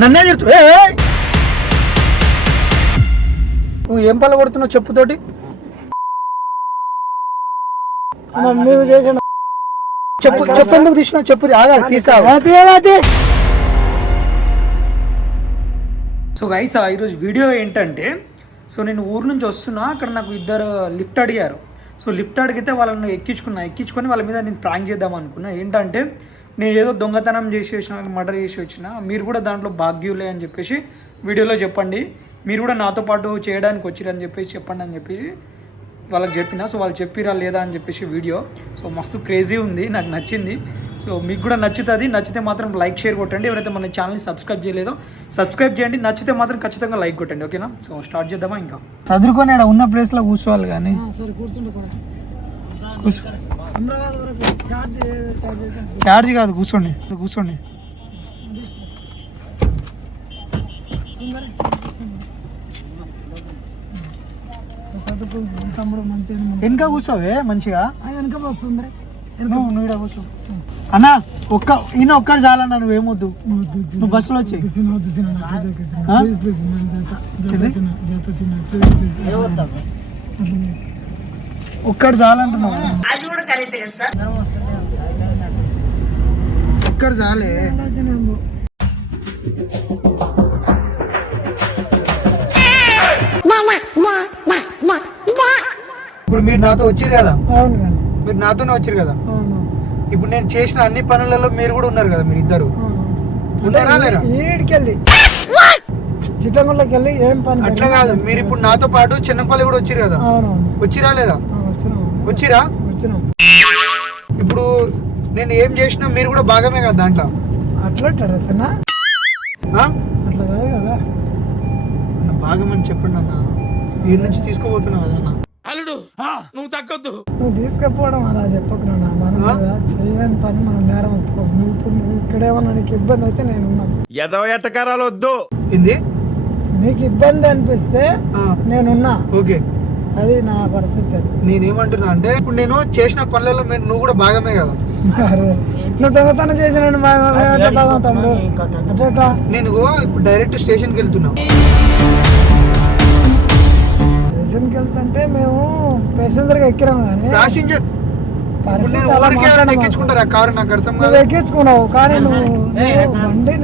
నన్నే తిడుతు నువ్వు ఏం పళ్ళ కొడుతున్నావు చెప్పుతోటి? చెప్పు చెప్పు ఎందుకు తీసినావు? చెప్పు ఆగాలి తీస్తావు. సో గైస్ ఈరోజు వీడియో ఏంటంటే, సో నేను ఊరు నుంచి వస్తున్నా, అక్కడ నాకు ఇద్దరు లిఫ్ట్ అడిగారు. సో లిఫ్ట్ అడిగితే వాళ్ళని ఎక్కించుకొని వాళ్ళ మీద నేను ప్రాంక్ చేద్దాం అనుకున్నా. ఏంటంటే నేను ఏదో దొంగతనం చేసి వచ్చిన, మర్డర్ చేసి వచ్చిన, మీరు కూడా దాంట్లో భాగ్యులే అని చెప్పేసి వీడియోలో చెప్పండి, మీరు కూడా నాతో పాటు చేయడానికి వచ్చిరని చెప్పేసి చెప్పండి అని చెప్పేసి వాళ్ళకి చెప్పిన. సో వాళ్ళు చెప్పిరా లేదా అని చెప్పేసి వీడియో. సో మస్తు క్రేజీ ఉంది, నాకు నచ్చింది. సో మీకు కూడా నచ్చుతుంది. నచ్చితే మాత్రం లైక్ షేర్ కొట్టండి. ఎవరైతే మన ఛానల్ని సబ్స్క్రైబ్ చేయలేదో సబ్స్క్రైబ్ చేయండి. నచ్చితే మాత్రం ఖచ్చితంగా లైక్ కొట్టండి. ఓకేనా? సో స్టార్ట్ చేద్దామా? ఇంకా చదువుకొని ఉన్న ప్లేస్లో కూర్చోవాలి. కానీ ఛార్జ్ కాదు, కూర్చోండి. వెనక కూర్చోవే మంచిగా. వెనక వస్తుంది. నువ్వు కూర్చో అన్నా. ఈయన ఒక్కడు చాలన్నా, నువ్వేమొద్దు. నువ్వు బస్సులో వచ్చి ఒక్కడు చాలంటున్నావు. ఒక్కడు చాలే. ఇప్పుడు మీరు నాతో వచ్చారు కదా, మీరు నాతోనే వచ్చారు కదా. ఇప్పుడు నేను చేసిన అన్ని పనులలో మీరు కూడా ఉన్నారు కదా. మీరు ఇద్దరు ఉన్నారా లేరా? చిట్టంగుళ్ళకి ఏం పని అట్లా కాదు. మీరు ఇప్పుడు నాతో పాటు చిన్నపల్లి కూడా వచ్చారు కదా. వచ్చిరా లేదా? వచ్చిరా. ఇప్పుడు నేను ఏం చేసినా మీరు కూడా భాగమే కదా దాంట్లో. అట్లా భాగమని చెప్పండి అన్న. ఈ నుంచి తీసుకోబోతున్నావు కదా అన్న. అల్లుడు నువ్వు తగ్గొద్దు. నువ్వు తీసుకపోవడం అలా చెప్పకు. మనం చేయని పని మనం నేరం ఒప్పుకో. నువ్వు ఇక్కడేమన్నా నీకు ఇబ్బంది అయితే నేను ఉన్నాను. ఎదవ ఎట్టకారాలు వద్దు. ఏంది? నీకు ఇబ్బంది అనిపిస్తే నేనున్నా. ఓకే, అది నా పరిస్థితి. అది నేనేమంటున్నా అంటే, ఇప్పుడు నేను చేసిన పనులలో నువ్వు కూడా భాగమే కదా. నువ్వు దొంగతనం చేసిన నేను ఇప్పుడు డైరెక్ట్ స్టేషన్కి వెళ్తున్నా. స్టేషన్కి వెళ్తుంటే మేము ప్యాసింజర్ గా ఎక్కిరాము. కానీ ప్యాసింజర్ ఎక్కించుకుంటారా కారు? నాకు అర్థం కాదు. ఎక్కించుకున్నావు కానీ నువ్వు బండి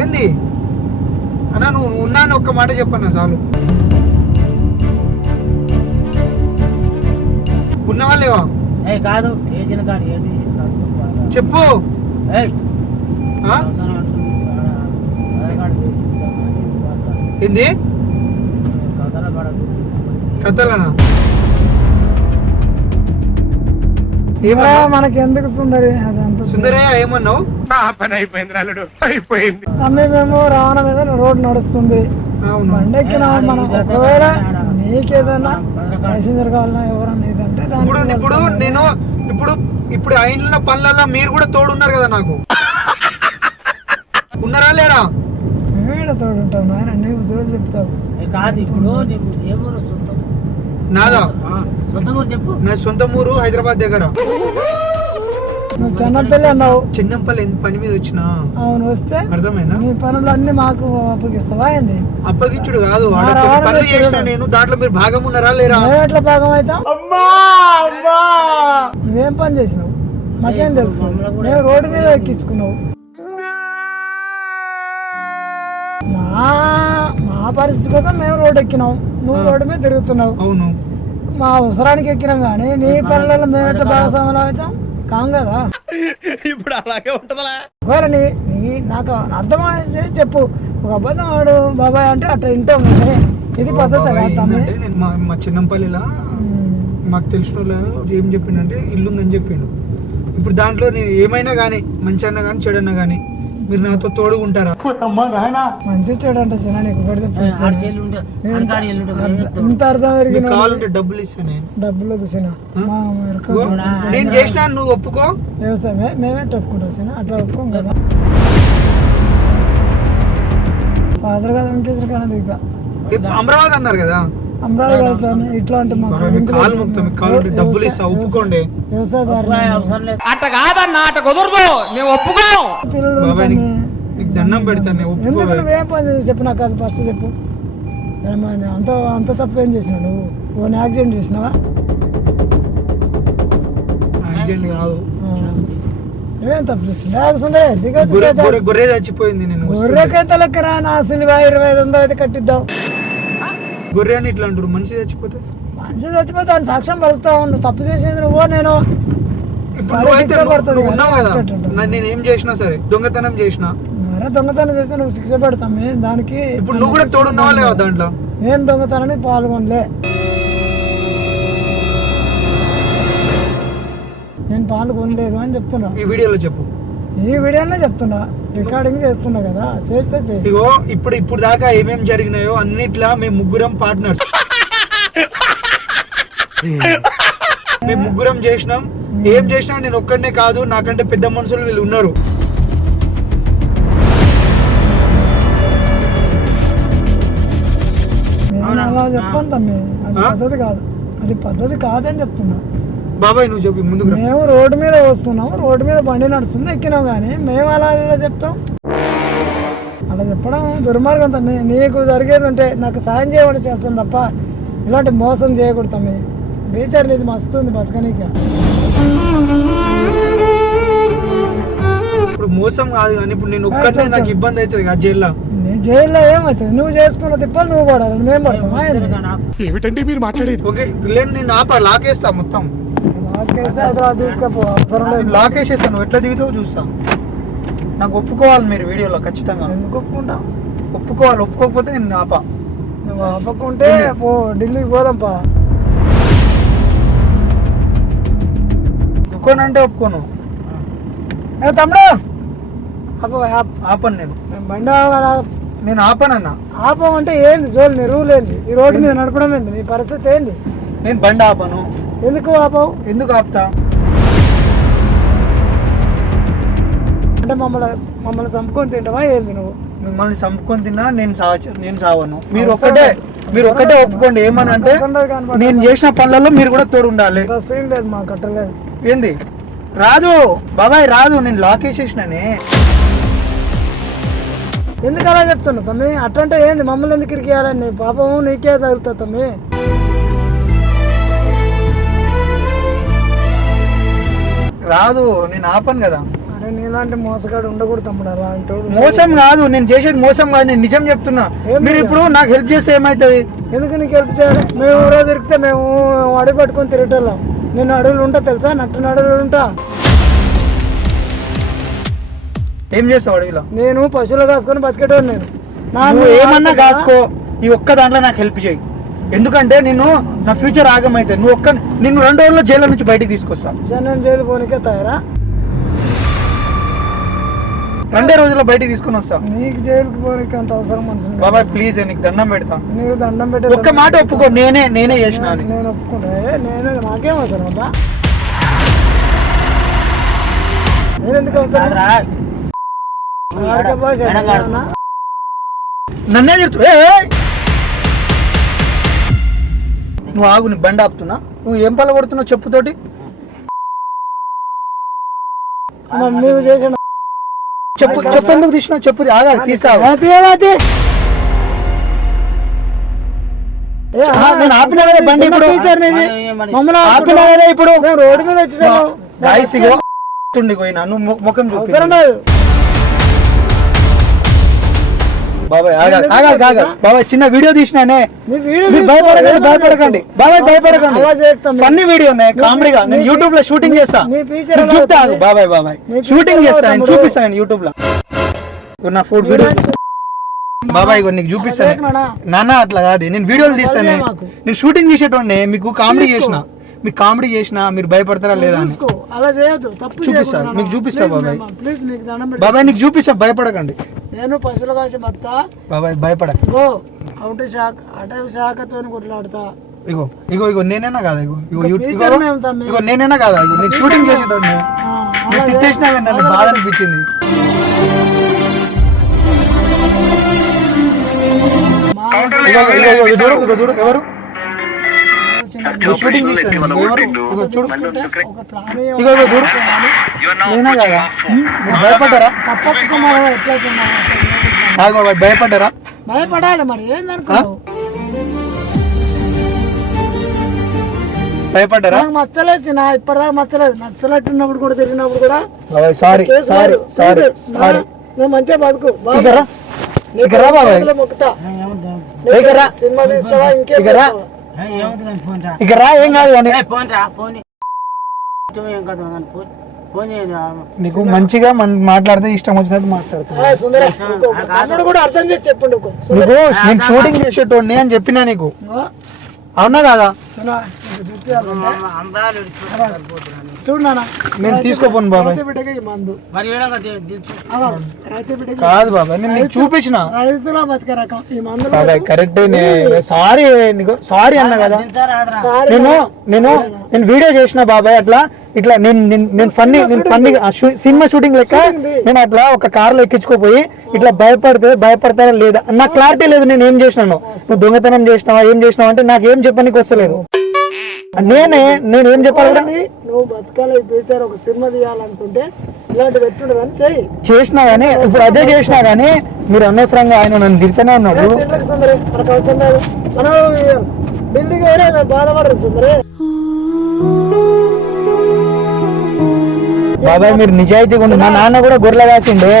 ఏంది అన్నా? నువ్వు ఉన్నాను ఒక్క మాట చెప్పన్నా చాలు. ఉన్నవా లేవా? కాదు చెప్పు. ఏంది కథలనా? మనకి ఎందుకు సుందరి? అదంతా సుందరే ఏమన్నావు? అయిపోయింది. మేము రవాణా మీద రోడ్డు నడుస్తుంది, బండి ఎక్కినాము. మనం ఒకవేళ నీకేదన్నా ప్యాసింజర్ కావాలన్నా ఎవరన్నా ఇదంటే ఇప్పుడు నేను ఇప్పుడు అయిన పనులలో మీరు కూడా తోడున్నారు కదా నాకు. ఉన్నారా లేరా? మేమే తోడుంటాం నాయన. నీవు జోలు చెప్తావు కాదు. ఇప్పుడు నాదా నా సొంత ఊరు హైదరాబాద్ దగ్గర. నువ్వు చిన్నపల్లి అన్నావు. చిన్నపల్లి పని మీద వచ్చినా. అవును, వస్తే అర్థమైందా? నీ పనులు అన్ని మాకు అప్పగిస్తావా? ఏంది అప్పగించుడు కాదు, పనులు చేసిన నేను. దాంట్లో మీరు భాగం ఉన్నారా లేరా? ఎట్లా భాగం అవుతాం? నువ్వేం పని చేసినావు మాకేం తెలుసు? మేము రోడ్డు మీద ఎక్కించుకున్నావు. మా పరిస్థితి కోసం మేము రోడ్డు ఎక్కినాం, నువ్వు రోడ్డు మీద తిరుగుతున్నావు. అవును, మా అవసరానికి ఎక్కినాం. కానీ నీ పనులలో మేము ఎట్లా భాగస్వాములు అవుతాం? కాం కదా. ఇప్పుడు అలాగే ఉంటుందా? ఒకవేళ నాకు అర్థమైతే చెప్పు. ఒక అబద్ధం వాడు బాబాయ్ అంటే అట్లా వింటాం. ఇది పద్ధతి. మా చిన్నంపల్లిలో మాకు తెలిసిన వాళ్ళు ఏం చెప్పిండంటే ఇల్లు ఉందని చెప్పిండు. ఇప్పుడు దాంట్లో నేను ఏమైనా కానీ, మంచి అన్నా కానీ చెడు అన్నా కానీ మీరు నాతో తోడుకుంటారా? మంచి చెడు అంటే ఇంత అర్థం కావాలంటే డబ్బులు ఇస్తాను. డబ్బులు నేను చేసిన నువ్వు ఒప్పుకో. వ్యవసాయమే మేమే ఒప్పుకుంటాం. అట్లా ఒప్పుకోం కదా. ఫాదర్ కదా వెంకటేశ్వర కానీ దిగుతా. అమరావతి అన్నారు కదా. అమరావతి ఇట్లా అంటే డబ్బులు ఇస్తా ఒప్పుకోండి. వ్యవసాయదారు అట్ట కాదన్న అట్ట కుదరదు మేము ఒప్పుకోం. పిల్లలు బాబాయ్ ఉంటాయి. నీకు దండం పెడతాను ఎందుకు నువ్వేం పని చేసి చెప్పు నాకు అది ఫస్ట్ చెప్పు. అంత అంత తప్పు ఏం చేసినావు నువ్వు? ఓన్ యాక్సిడెంట్ చేసినావా? యాక్సిడెంట్ కాదు, నువ్వేం తప్పు చేసినావు? గొర్రె చచ్చిపోయింది. నేను గొర్రెకైతే లెక్కరా నా అసలు 25,000 అయితే కట్టిద్దాం. గొర్రె అని ఇట్లా అంటారు. మనిషి చచ్చిపోతే మనిషి చచ్చిపోతే దాని సాక్ష్యం పలుకుతా నువ్వు తప్పు చేసేది నువ్వు నేను. ఇప్పుడు నువ్వైతే నువ్వు ఉన్నావు కదా, నేను ఏం చేసినా సరే దొంగతనం చేసినా, మరే దొంగతనం చేస్తే నువ్వు శిక్ష పెడతామే దానికి. ఇప్పుడు నువ్వు కూడా తోడున్నావా లేవా దాంట్లో? నేను దొంగతనాన్ని పాల్గొనలే, నేను పాల్గొనలేదు అని చెప్తున్నా. ఈ వీడియోలో చెప్పు. ఈ వీడియోనే చెప్తున్నా, రికార్డింగ్ చేస్తున్నా కదా, చేస్తే ఇగో ఇప్పుడు దాకా ఏమేం జరిగినాయో అన్నిట్లా మేము ముగ్గురం పార్ట్నర్స్. మేము ముగ్గురం చేసినాం. ఏం చేసినా నేను ఒక్కడనే కాదు, నాకంటే పెద్ద మనుషులు వీళ్ళు ఉన్నారు. నేను అలా చెప్పాను తమ్మి, అది పద్ధతి కాదు, అది పద్ధతి కాదని చెప్తున్నా. బాబాయ్ నువ్వు చెప్పి ముందుకు రా. మేము రోడ్డు మీద వస్తున్నాం, రోడ్డు మీద బండి నడుస్తుంది, ఎక్కినాం, కానీ మేము అలా ఇలా చెప్తాం? అలా చెప్పడం దుర్మార్గం తమ్మి. నీకు జరిగేది ఉంటే నాకు సాయం చేయమని చేస్తాను తప్ప ఇలాంటి మోసం చేయకూడదు తమ్మి. రీచార్జ్ ఇది మస్తు ఉంది బతకనీక. ఇప్పుడు మోసం కాదు కానీ ఇప్పుడు నేను ఒక్కడే నాకు ఇబ్బంది అవుతుంది కదా జైల్లో. నీ జైల్లో ఏమవుతుంది? నువ్వు చేసుకున్న తిప్పలు నువ్వు పడాలి, మేము పడతామా? ఏమిటండి మీరు మాట్లాడేది? ఓకే లేదు, నేను లాకేస్తా మొత్తం. నాకేస్తే హైదరాబాద్ తీసుకపో, అవసరం లేదు. లాకేసేస్తాను, నువ్వు ఎట్లా దిగుతావు చూస్తా. నాకు ఒప్పుకోవాలి మీరు వీడియోలో ఖచ్చితంగా. ఎందుకు ఒప్పుకుంటా? ఒప్పుకోవాలి, ఒప్పుకోకపోతే నేను ఆపా. నువ్వు ఆపకుంటే పో, ఢిల్లీకి పోదాంపా. ఒప్పుకోనంటే ఒప్పుకోను. తమ్ముడు ఆపను నేను. బండి నేను ఆపనన్నా. ఆపమంటే ఏంది జోలు? నీ రూల్ ఏంది? ఈ రోడ్డు మీద నడపడం ఏంది? నీ పరిస్థితి ఏంది? నేను బండి ఆపను. ఎందుకు ఆపవు? ఎందుకు ఆపుతా అంటే మమ్మల్ని చంపుకొని తింటావా ఏంది నువ్వు? మిమ్మల్ని చంపుకొని తిన్నా నేను సావను. మీరు ఒకటే ఒప్పుకోండి. ఏమని అంటే నేను చేసిన పనులలో మీరు కూడా తోడు ఉండాలి. సీన్ లేదు, మా కట్టలేదు. ఏంది రాదు బాబాయ్, రాదు. నేను లాక్ వేసేసినానే. ఎందుకు అలా చెప్తున్నావు తమ్మి? అట్లంటే ఏంది? మమ్మల్ని ఎందుకు ఇరికేయాలని? పాపం నీకే తగులుతుంది తమ్మి. రాదు, నేను ఆపను కదా. అరే నీలాంటి మోసగాడు ఉండకూడదు తమ్ముడు. అలాంటి మోసం కాదు నేను చేసేది, మోసం కాదు, నేను నిజం చెప్తున్నా. మీరు ఇప్పుడు నాకు హెల్ప్ చేస్తే ఏమవుతుంది? ఎందుకు నీకు హెల్ప్ చేయాలి? మేము ఊరో తిరిగితే మేము అడుగు పట్టుకొని తిరిగేటోళ్ళం. నేను అడవులు ఉంటా తెలుసా? నట్టు అడవులు ఉంటా. ఏం చేస్తావు అడవిలో? నేను పశువులు కాసుకొని బతికేటోడు. నేను నువ్వు ఏమన్నా కాసుకో, ఈ ఒక్క దాంట్లో నాకు హెల్ప్ చేయి. ఎందుకంటే నేను నా ఫ్యూచర్ ఆగమైతే నిన్ను 2 రోజుల్లో జైలు నుంచి బయటికి తీసుకొస్తా. నేను జైలు పోనీకే తయారా? 2 రోజుల్లో బయటికి తీసుకొని వస్తా. నీకు జైలుకి పోనీకి అంత అవసరం మనుషులు బాబాయ్ ప్లీజ్, నీకు దండం పెడతా. నీకు దండం పెట్టే ఒక్క మాట ఒప్పుకో, నేనే చేసిన అని. నేను ఒప్పుకుంటా. నాకేం అవసరం అబ్బా? నేను ఎందుకు అవసరం? నన్నే తిడుతూ నువ్వు ఆగు, నీ బండి ఆపుతున్నా. నువ్వు ఏం పల్ల కొడుతున్నావు చెప్పుతోటి? నువ్వు చేసిన చెప్పు ఎందుకు తీసినావు? చెప్పుది ఆగా తీస్తావు. నేను ఆపినా కదా బండి. ఇప్పుడు మమ్మల్ని ఆపినా కదా ఇప్పుడు రోడ్డు మీద వచ్చిన పోయినా నువ్వు ముఖం అవసరం లేదు. బాబాయ్ బాబాయ్ చిన్న వీడియో తీసినానే. భయపడకండి బాబాయ్, భయపడకండి. ఫన్నీ వీడియో కామెడీగా నేను యూట్యూబ్ లో షూటింగ్ చేస్తా. చూపుతా బాబాయ్, షూటింగ్ చేస్తా, నేను చూపిస్తాను యూట్యూబ్ లో నా ఫోటో వీడియో. బాబాయ్ నీకు చూపిస్తాను నాన్న, అట్లా కాదు. నేను వీడియోలు తీస్తానే, నేను షూటింగ్ చేసేటోండి. మీకు కామెడీ చేసిన మీరు భయపడతారా లేదా అని అలా చేయొద్దు. చూపిస్తాను, మీకు చూపిస్తా బాబాయ్. బాబాయ్ నీకు చూపిస్తా, భయపడకండి. నేను పశువులు కాసి బతా బాబాయ్, భయపడక. అటవీ శాఖతో కొట్లాడతా. ఇగో నేనేనా కాదా? ఇగో నేనేనా కాదా? నీకు షూటింగ్ చేసేటోండి. తిట్టేసినా నన్ను బాధ అనిపించింది. చూడు ఎవరు షూటింగ్ చేశాను చూడు ఒక ప్లాన్ ఇగో చూడు నేనా కదా భయపడ్డారా తప్పక మనం ఎట్లా చిన్న కాదు బాబాయ్ భయపడ్డారా భయపడాలి మరి ఏందనుకున్నావు భయపడ్డారా నాకు మచ్చలేదు చిన్న ఇప్పటిదాకా మచ్చలేదు నచ్చలట్టున్నప్పుడు కూడా తిరిగినప్పుడు కూడా బాబాయ్ సారీ సారీ సారీ సారీ నువ్వు మంచిగా బతుకు ఇకరా ఇకరా బాబాయ్ మొక్కుతా ఇకరా సినిమా తీస్తావా ఇంకే ఇకరా ఇకరా ఏం కాదు కానీ నీకు మంచిగా మాట్లాడితే ఇష్టం వచ్చినట్టు మాట్లాడుతున్నా సుందర తమ్ముడు కూడా అర్థం చేసి చెప్పుండు నీకు నేను షూటింగ్ చేసేటోడిని అని చెప్పినా నీకు అవునా కాదా చూడు నాన్న నేను తీసుకోపోను బాబాయ్ రైతు బిడ్డకి ఈ మందు రైతు బిడ్డకి కాదు బాబాయ్ నేను నీకు చూపించిన రైతులా బతికే రకం ఈ మందు బాబాయ్ కరెక్ట్ సారీ నీకు సారీ అన్నా కదా నేను నేను నేను వీడియో చేసిన బాబాయ్ అట్లా ఇట్లా నేను ఫన్నీ సినిమా షూటింగ్ లెక్క నేను అట్లా ఒక కార్ లో ఎక్కించుకోపోయి ఇట్లా భయపడతారా లేదా నాకు క్లారిటీ లేదు నేను ఏం చేసినాను నువ్వు దొంగతనం చేసినావా ఏం చేసినావు అంటే నాకు ఏం చెప్పడానికి వస్తలేదు నేను ఏం చెప్పాలి నువ్వు బతకాలి ఫ్యూచర్ ఒక సినిమా తీయాలనుకుంటే ఇలాంటి పెట్టుండదని చెయ్యి చేసినా గానీ ఇప్పుడు అదే చేసినా గానీ మీరు అనవసరంగా ఆయన నన్ను తిరుగుతూనే ఉన్నాడు సుందరి మనకు అవసరం లేదు మనం ఢిల్లీకి వేరే బాధపడరు సుందరి బాబాయ్ మీరు నిజాయితీగా ఉండు మా నాన్న కూడా గొర్రెలు కాసిండే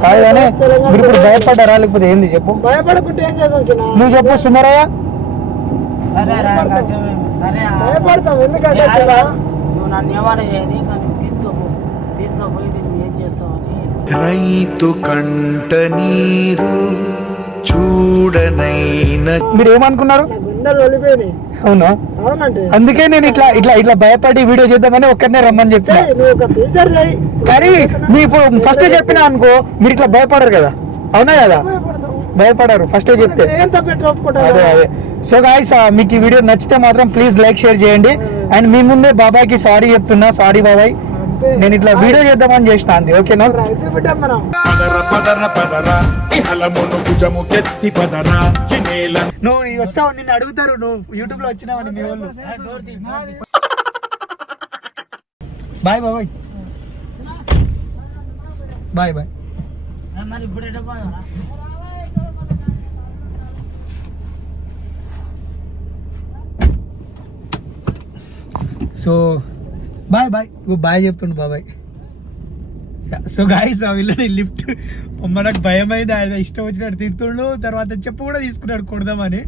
కాదు కానీ మీరు ఇప్పుడు భయపడ్డారా లేకపోతే ఏంది చెప్పు భయపడకుంటే ఏం చేస్తాం చిన్న నువ్వు చెప్పు సుందరయ్య భయపడతాం ఎందుకంటే రైతు కంట నీరు చూడనైన మీరు ఏమనుకున్నారు నా గుండెలు వెళ్ళిపోయినాయి అవునా అవునండి అందుకే నేను ఇట్లా ఇట్లా ఇట్లా భయపడి వీడియో చేద్దామని ఒక్కరినే రమ్మని చెప్పిన నువ్వు ఒక ఫ్యూచర్ చేయి కానీ మీ ఇప్పుడు ఫస్ట్ చెప్పినా అనుకో మీరు ఇట్లా భయపడరు కదా అవునా కదా భయపడరు ఫస్ట్ చెప్తే అదే అదే సో గాయ్స్ మీకు ఈ వీడియో నచ్చితే మాత్రం ప్లీజ్ లైక్ షేర్ చేయండి అండ్ మీ ముందే బాబాయ్కి సారీ చెప్తున్నా సారీ బాబాయ్ నేను ఇట్లా వీడియో చేద్దామని చేసిన అంది ఓకేనా రైతు బిడ్డ మనం నువ్వు వస్తావు నిన్ను అడుగుతారు నువ్వు యూట్యూబ్ లో వచ్చినావని మీ వాళ్ళు బాయ్ బాబాయ్ bye bye so bye bye bye చెప్తుండు బాబాయ్ సో గాయస్ వీళ్ళని లిఫ్ట్ మనకు భయం అయింది ఆయన ఇష్టం వచ్చినట్టు తిడుతుండు తర్వాత చెప్పు కూడా తీసుకున్నాడు కొడదామని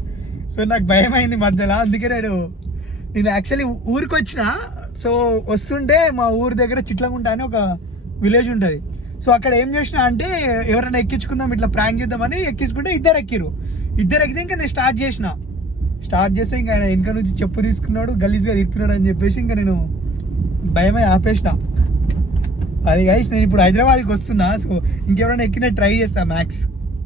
సో నాకు భయం అయింది మధ్యలో అందుకే నేను యాక్చువల్లీ ఊరికి వచ్చిన సో వస్తుంటే మా ఊరి దగ్గర చిట్లగుంట అని ఒక విలేజ్ ఉంటుంది సో అక్కడ ఏం చేసిన అంటే ఎవరైనా ఎక్కించుకుందాం ఇట్లా ప్రాంక్ చేద్దామని ఎక్కించుకుంటే ఇద్దరు ఎక్కితే ఇంకా నేను స్టార్ట్ చేస్తే ఇంకా ఆయన వెనక నుంచి చెప్పు తీసుకున్నాడు గలీజ్గా తిడుతున్నాడు అని చెప్పేసి ఇంకా నేను భయమై ఆపేసిన అది గైస్ నేను ఇప్పుడు హైదరాబాద్కి వస్తున్నా సో ఇంకెవరైనా ఎక్కినా ట్రై చేస్తా మ్యాక్స్